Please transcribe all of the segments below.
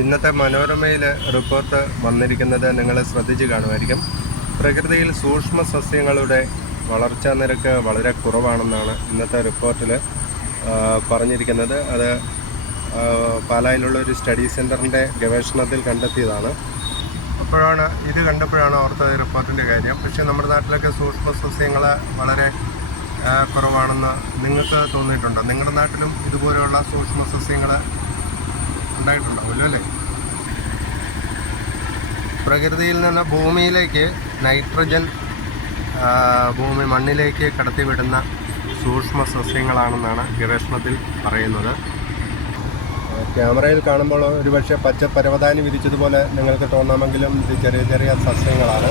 ഇന്നത്തെ മനോരമയിൽ റിപ്പോർട്ട് വന്നിരിക്കുന്നത് നിങ്ങൾ ശ്രദ്ധിച്ച് കാണുമായിരിക്കും. പ്രകൃതിയിൽ സൂക്ഷ്മ സസ്യങ്ങളുടെ വളർച്ചാ നിരക്ക് വളരെ കുറവാണെന്നാണ് ഇന്നത്തെ റിപ്പോർട്ടിൽ പറഞ്ഞിരിക്കുന്നത്. അത് പാലായിലുള്ള ഒരു സ്റ്റഡി സെൻറ്ററിൻ്റെ ഗവേഷണത്തിൽ കണ്ടെത്തിയതാണ്. ഇത് കണ്ടപ്പോഴാണ് ഓർത്തത് റിപ്പോർട്ടിൻ്റെ കാര്യം. പക്ഷേ നമ്മുടെ നാട്ടിലൊക്കെ സൂക്ഷ്മ സസ്യങ്ങൾ വളരെ കുറവാണെന്ന് നിങ്ങൾക്ക് തോന്നിയിട്ടുണ്ടോ? നിങ്ങളുടെ നാട്ടിലും ഇതുപോലെയുള്ള സൂക്ഷ്മ സസ്യങ്ങൾ ഉണ്ടായിട്ടുണ്ടാവുമല്ലോ അല്ലേ? പ്രകൃതിയിൽ നിന്ന് ഭൂമിയിലേക്ക് നൈട്രജൻ മണ്ണിലേക്ക് കടത്തിവിടുന്ന സൂക്ഷ്മ സസ്യങ്ങളാണെന്നാണ് ഗവേഷണത്തിൽ പറയുന്നത്. ക്യാമറയിൽ കാണുമ്പോൾ ഒരുപക്ഷെ പച്ച പരവതാനി വിരിച്ചതുപോലെ നിങ്ങൾക്ക് തോന്നാമെങ്കിലും ഇത് ചെറിയ ചെറിയ സസ്യങ്ങളാണ്.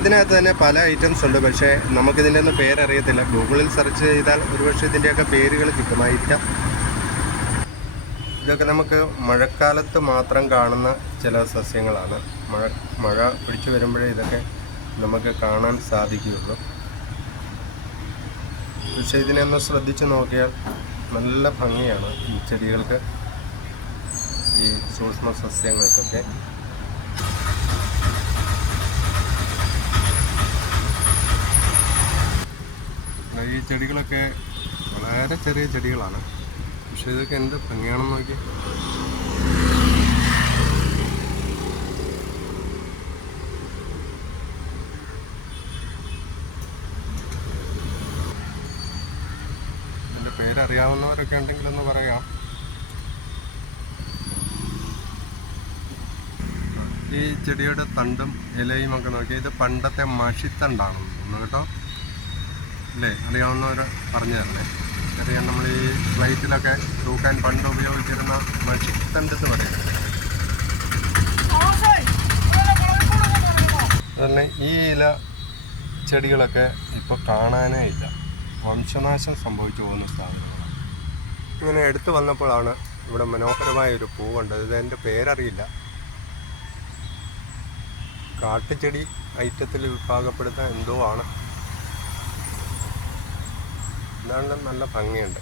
ഇതിനകത്ത് തന്നെ പല ഐറ്റംസ് ഉണ്ട്. പക്ഷേ നമുക്കിതിൻ്റെ ഒന്നും പേരറിയത്തില്ല. ഗൂഗിളിൽ സെർച്ച് ചെയ്താൽ ഒരുപക്ഷെ ഇതിൻ്റെയൊക്കെ പേരുകൾ കിട്ടുമായിരിക്കാം. ഇതൊക്കെ നമുക്ക് മഴക്കാലത്ത് മാത്രം കാണുന്ന ചില സസ്യങ്ങളാണ്. മഴ പിടിച്ചു വരുമ്പോഴേ ഇതൊക്കെ നമുക്ക് കാണാൻ സാധിക്കുകയുള്ളൂ. പക്ഷേ ഇതിനെ ഒന്ന് ശ്രദ്ധിച്ച് നോക്കിയാൽ നല്ല ഭംഗിയാണ് ഈ ചെടികൾക്ക്, ഈ സൂക്ഷ്മ സസ്യങ്ങൾക്കൊക്കെ. ഈ ചെടികളൊക്കെ വളരെ ചെറിയ ചെടികളാണ്. പക്ഷെ ഇതൊക്കെ എന്ത് ഭംഗിയാണെന്ന് നോക്കി. ഇതിൻ്റെ പേരറിയാവുന്നവരൊക്കെ ഉണ്ടെങ്കിലൊന്ന് പറയാം. ഈ ചെടിയുടെ തണ്ടും ഇലയും ഒക്കെ നോക്കി. ഇത് പണ്ടത്തെ മഷിത്തണ്ടാണെന്ന് തോന്നുന്നു കേട്ടോ, അല്ലേ? അറിയാവുന്നവർ പറഞ്ഞു തരണേ. അറിയാം, നമ്മൾ ഈ ഫ്ലൈറ്റിലൊക്കെ തൂക്കാൻ പണ്ട് ഉപയോഗിച്ചിരുന്ന മഷിത്തണ്ട് എന്ന് പറയുന്നത്. അതുപോലെ ഈ ഇല ചെടികളൊക്കെ ഇപ്പോൾ കാണാനേ ഇല്ല, വംശനാശം സംഭവിച്ചു പോകുന്ന സാധനങ്ങളാണ്. ഇങ്ങനെ എടുത്തു വന്നപ്പോഴാണ് ഇവിടെ മനോഹരമായ ഒരു പൂ കണ്ടത്. ഇത് എൻ്റെ പേരറിയില്ല. കാട്ടുചെടി ഐറ്റത്തിൽ വിഭാഗപ്പെടുത്താൻ എന്തോ ആണ്. എന്നാലും നല്ല ഭംഗിയുണ്ട്.